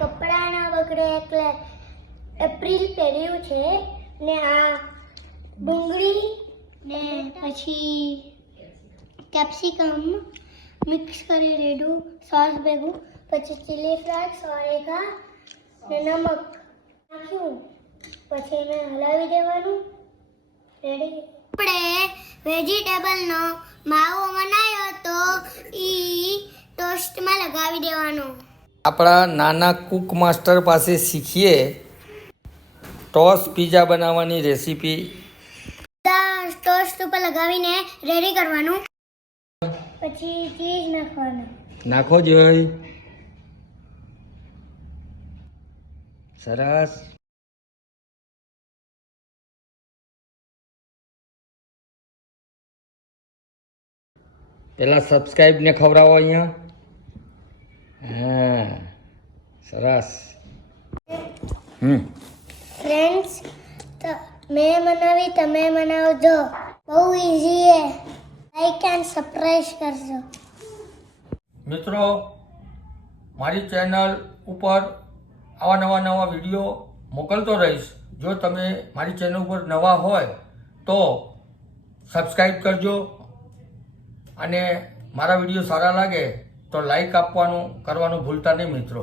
કપડા ના બગડે એટલે એપ્રિલ પહેર્યું છે ને આ ડુંગળી ને પછી કેપ્સિકમ મિક્સ કરી લીધું સોસ ભેગું, પછી ચીલી ફ્લેક્સ ઓરેગા ને નમક નાખ્યું, પછી એને હલાવી દેવાનું. રેડી. આપણે વેજીટેબલનો માવો બનાવ્યો તો ઈ ટોસ્ટમાં લગાવી દેવાનો. આપણા નાના કુક માસ્ટર પાસે શીખીએ ટોસ પિઝા બનાવવાની રેસીપી. ટોસ્ટ ઉપર લગાવીને રેડી કરવાનું. પછી ચીઝ નાખવાનું. નાખો જોઈ. સરસ. પેલા સબસ્ક્રાઈબ ને ખવડાવો અહીંયા. હા સરસ. ફ્રેન્ડ્સ, મેં બનાવી તમે બનાવજો. બહુ ઈઝી છે. લાઈક એન્ડ સબસ્ક્રાઇબ કરજો. મિત્રો, મારી ચેનલ ઉપર આવા નવા વિડીયો મોકલતો રહીશ. જો તમે મારી ચેનલ ઉપર નવા હોય તો સબસ્ક્રાઈબ કરજો અને મારા વિડીયો સારા લાગે તો લાઈક કરવાનું ભૂલતા નહીં મિત્રો.